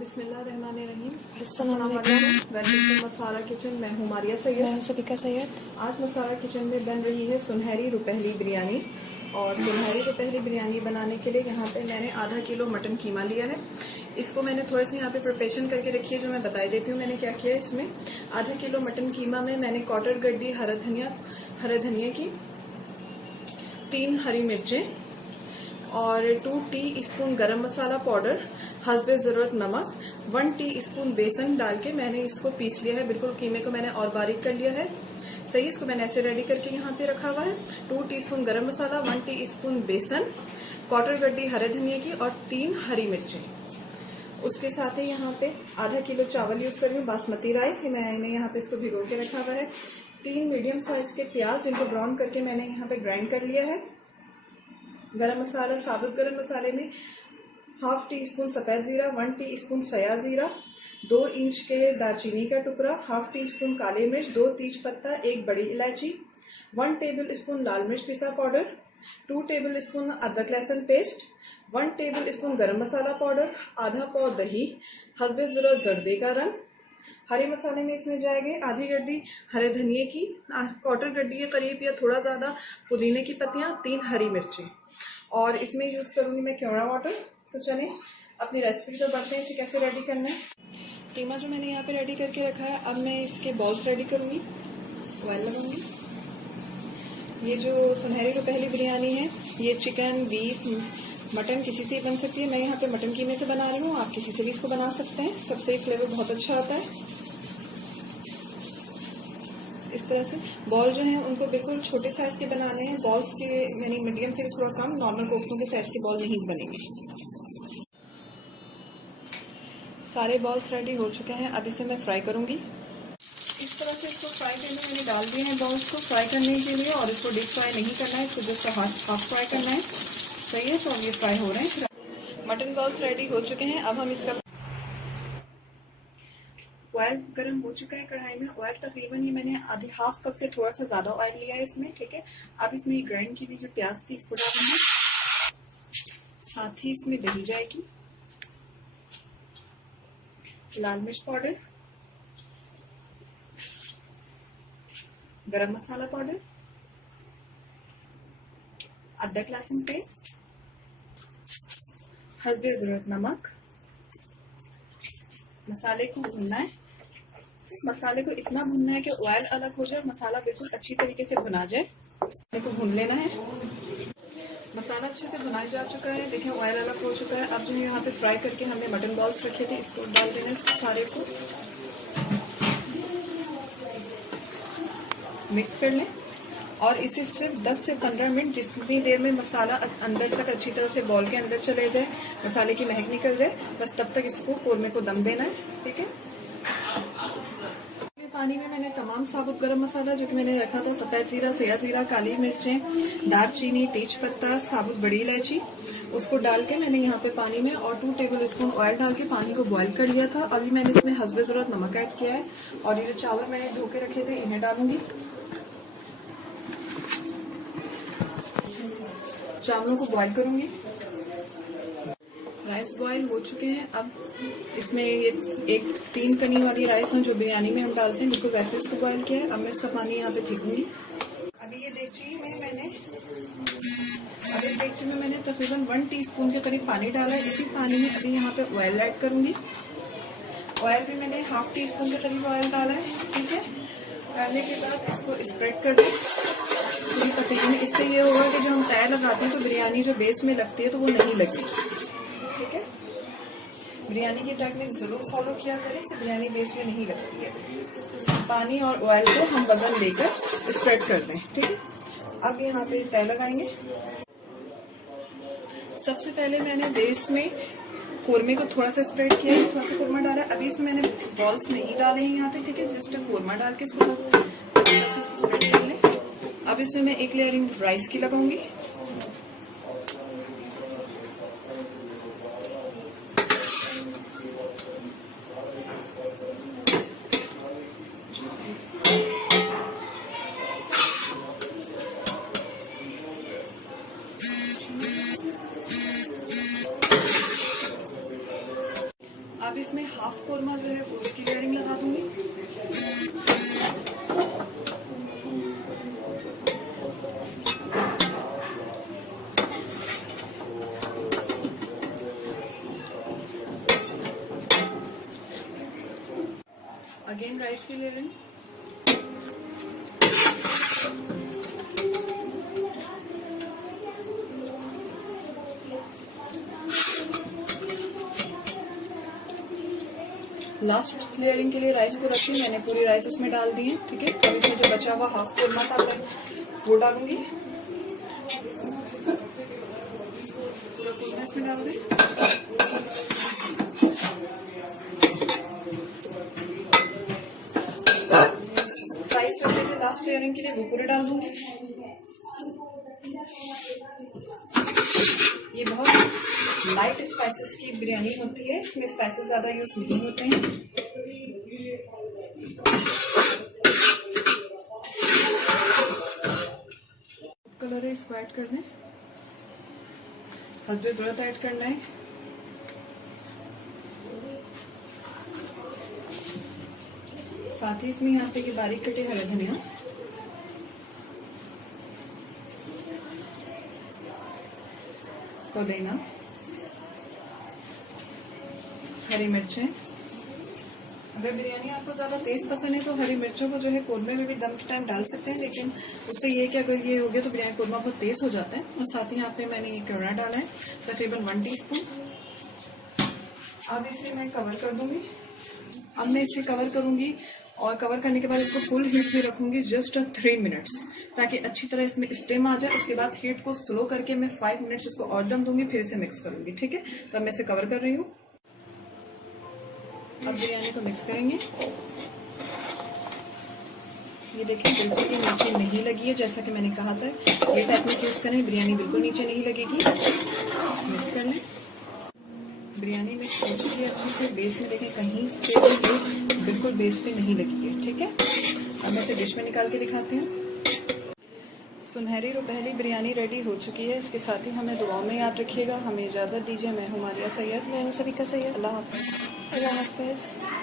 बिस्मिल्लाहिर्रहमानिर्रहीम। अस्सलाम वालेकुम। Welcome to Masala Kitchen. मैं हूँ मारिया सैयद। मैं सबिका सैयद। आज मसाला किचन में बन रही है सुनहरी रुपहली बिरयानी। और सुनहरी रुपहली बिरयानी बनाने के लिए यहाँ पे मैंने आधा किलो मटन कीमा लिया है। इसको मैंने थोड़ा सा यहाँ पे प्रिपरेशन करके रखी है, जो मैं बता देती हूँ मैंने क्या किया। इसमें आधा किलो मटन कीमा में मैंने क्वार्टर गड्डी हरा धनिया की 3 हरी मिर्चें और 2 टीस्पून गरम मसाला पाउडर, हस्बे ज़रूरत नमक, 1 टीस्पून बेसन डाल के मैंने इसको पीस लिया है। बिल्कुल कीमे को मैंने और बारीक कर लिया है। सही, इसको मैंने ऐसे रेडी करके यहाँ पे रखा हुआ है। 2 टीस्पून गरम मसाला, 1 टीस्पून बेसन, क्वार्टर गड्डी हरे धनिया की और 3 हरी मिर्चें। उसके साथ ही यहाँ पे आधा किलो चावल यूज कर रही हूँ, बासमती राइस। मैंने यहाँ पे इसको भिगो के रखा हुआ है। 3 मीडियम साइज के प्याज, जिनको ब्राउन करके मैंने यहाँ पे ग्राइंड कर लिया है। गरम मसाला, साबुत गरम मसाले में हाफ टीस्पून सफेद जीरा, 1 टीस्पून सया जीरा, 2 इंच के दालचीनी का टुकड़ा, हाफ टीस्पून काली मिर्च, 2 तेज पत्ता, 1 बड़ी इलायची, 1 टेबल स्पून लाल मिर्च पिसा पाउडर, 2 टेबल स्पून अदरक लहसुन पेस्ट, 1 टेबल स्पून गरम मसाला पाउडर, आधा पाव दही, हस्बे ज़रूरत जर्दे का रंग। हरे मसाले में इसमें जाएंगे आधी गड्डी हरे धनिए की, क्वार्टर गड्डी के करीब या थोड़ा ज़्यादा पुदीने की पत्तियाँ, 3 हरी मिर्चें। और इसमें यूज़ करूँगी मैं केवड़ा वाटर। तो चलें अपनी रेसिपी तो बढ़ते हैं, इसे कैसे रेडी करना है। कीमा जो मैंने यहाँ पे रेडी करके रखा है, अब मैं इसके बॉल्स रेडी करूँगी। ऑयल लगाऊंगी। ये जो सुनहरी रुपहली बिरयानी है, ये चिकन, बीफ, मटन किसी से बन सकती है। मैं यहाँ पे मटन कीमे से बना रही हूँ, आप किसी से भी इसको बना सकते हैं। सबसे फ्लेवर बहुत अच्छा आता है। इस तरह से बॉल जो हैं उनको बिल्कुल छोटे साइज के बनाने हैं। बॉल्स के यानी मीडियम से भी थोड़ा कम, नॉर्मल कोफ्तों के साइज के बॉल नहीं बनेंगे। सारे बॉल्स रेडी हो चुके हैं। अब इसे मैं फ्राई करूंगी। इस तरह से इसको फ्राई करने मैंने डाल दिए हैं बॉल्स को फ्राई करने के लिए। और इसको डीप फ्राई नहीं करना है, इसको जस्ट हाफ फ्राई करना है। सही है, तो अब ये फ्राई हो रहे हैं। मटन बॉल्स रेडी हो चुके हैं। अब हम इसका ऑयल गर्म हो चुका है कढ़ाई में। ऑयल तकरीबन ये मैंने आधी हाफ कप से थोड़ा सा ज्यादा ऑयल लिया है इसमें, ठीक है। अब इसमें ये ग्राइंड की हुई जो प्याज थी इसको डालेंगे। साथ ही इसमें दही जाएगी, लाल मिर्च पाउडर, गरम मसाला पाउडर, अदरक लहसुन पेस्ट, हस्बे ज़रूरत नमक। मसाले को भूनना है। मसाले को इतना भूनना है कि ऑयल अलग हो जाए, मसाला बिल्कुल अच्छी तरीके से भुना जाए। मसाले को भून लेना है। मसाला अच्छे से भुना जा चुका है, देखें ऑयल अलग हो चुका है। अब जो यहाँ पे फ्राई करके हमने मटन बॉल्स रखे थे, इसको डाल देना है। सारे को मिक्स कर लें और इसे सिर्फ 10 से 15 मिनट, जितनी देर में मसाला अंदर तक अच्छी तरह से बॉल के अंदर चले जाए, मसाले की महक निकल जाए, बस तब तक इसको कोरमे को दम देना है, ठीक है। पानी में मैंने तमाम साबुत गरम मसाला जो कि मैंने रखा था, सफेद जीरा, सया जीरा, काली मिर्चें, दालचीनी, तेज पत्ता, साबुत बड़ी इलायची, उसको डाल के मैंने यहाँ पे पानी में और 2 टेबल स्पून ऑयल डाल के पानी को बॉईल कर लिया था। अभी मैंने इसमें हस्बे ज़रूरत नमक ऐड किया है और ये जो चावल मैंने धो के रखे थे इन्हें डालूंगी। चावलों को बॉईल करूंगी। राइस बॉईल हो चुके हैं। अब इसमें ये 3 कनी वाली राइस है जो बिरयानी में हम डालते हैं, बिल्कुल वैसे इसको बॉईल किया है। अब मैं इसका पानी यहाँ पे फेंकूंगी। अभी ये देगची में मैंने तकरीबन 1 टीस्पून के करीब पानी डाला है। इसी पानी में अभी यहाँ पे ऑयल ऐड करूंगी। ऑयल भी मैंने हाफ टीस्पून के करीब ऑयल डाला है, ठीक है। डालने के बाद इसको स्प्रेड कर दें पूरी पतीली में। इससे ये होगा कि जो हम तय लगाते हैं तो बिरयानी जो बेस में लगती है तो वो नहीं लगती, ठीक है। बिरयानी की टेक्निक जरूर फॉलो किया करें, इससे बिरयानी बेस में नहीं लगती है। पानी और ऑयल को हम वजन लेकर स्प्रेड कर दें, ठीक है। अब यहाँ पे तय लगाएंगे। सबसे पहले मैंने बेस में कोरमे को थोड़ा सा स्प्रेड किया है, थोड़ा सा कोरमा डाला है। अभी इसमें मैंने बॉल्स नहीं डाले हैं यहाँ पे, ठीक है। जस्ट कोरमा डाल के इसको स्प्रेड कर लें। अब इसमें मैं 1 लेयरिंग राइस की लगाऊंगी। अब इसमें अगेन राइस भी ले रहे हैं। लास्ट लेयरिंग के लिए राइस को रखी, मैंने पूरी राइस इसमें डाल दी है। ठीक है, अब इसमें जो बचा हुआ हाफ कोरमा था वो डालूंगी। पूरा कोरमा इसमें डाल दें। राइस रखने के लास्ट लेयरिंग के लिए वो पूरे डाल दूंगी। ये बहुत लाइट स्पाइसेस की बिरयानी होती है, इसमें स्पाइसेस ज्यादा यूज नहीं होते हैं। कलर है, इसको ऐड कर दें। हल्दी जरूरत ऐड करना है। साथ ही इसमें यहाँ पे कि बारीक कटे हरा धनिया, पुदीना, हरी मिर्चें। अगर बिरयानी आपको ज्यादा तेज पसंद है तो हरी मिर्चों को जो है कोरमे में भी दम के टाइम डाल सकते हैं, लेकिन उससे ये कि अगर ये हो गया तो बिरयानी कोरमा बहुत तेज हो जाता है। और साथ ही यहाँ पे मैंने ये केवड़ा डाला है, तकरीबन 1 टीस्पून। अब इसे मैं कवर कर दूंगी। अब मैं इसे कवर करूंगी और कवर करने के बाद इसको फुल हीट पे रखूंगी जस्ट 3 मिनट्स, ताकि अच्छी तरह इसमें स्टीम आ जाए। उसके बाद हीट को स्लो करके मैं 5 मिनट्स इसको और दम दूंगी, फिर इसे मिक्स करूंगी। ठीक है, तो मैं इसे कवर कर रही हूँ। अब बिरयानी को मिक्स करेंगे। ये देखिए बिल्कुल ये नीचे नहीं लगी है, जैसा कि मैंने कहा था ये टेक्निक यूज करें, बिरयानी बिल्कुल नीचे नहीं लगेगी। मिक्स कर लें। बिरयानी मिक्स हो चुकी है अच्छे से। बेस में देखें कहीं से भी बिल्कुल बेस पे नहीं लगी है। ठीक है, अब मैं इसे डिश में निकाल के दिखाती हूँ। सुनहरी रुपहली बिरयानी रेडी हो चुकी है। इसके साथ ही हमें दुआओं में याद रखिएगा। हमें इजाजत दीजिए। मैं हूँ मारिया सैयद। मैं हूं सबिका सैयद। अल्लाह हाफ़िज़। अल्लाह हाफिज।